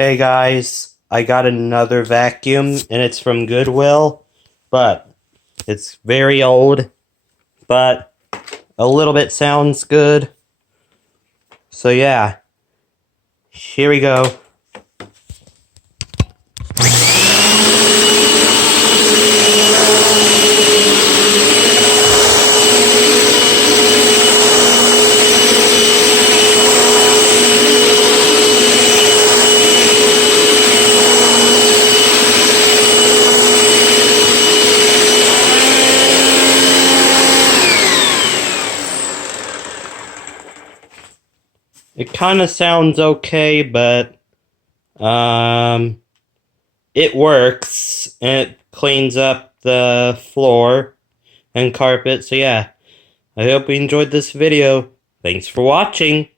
Hey guys, I got another vacuum and it's from Goodwill, but it's very old, but a little bit sounds good. So yeah, here we go. It kind of sounds okay, but it works and it cleans up the floor and carpet. So yeah, I hope you enjoyed this video. Thanks for watching.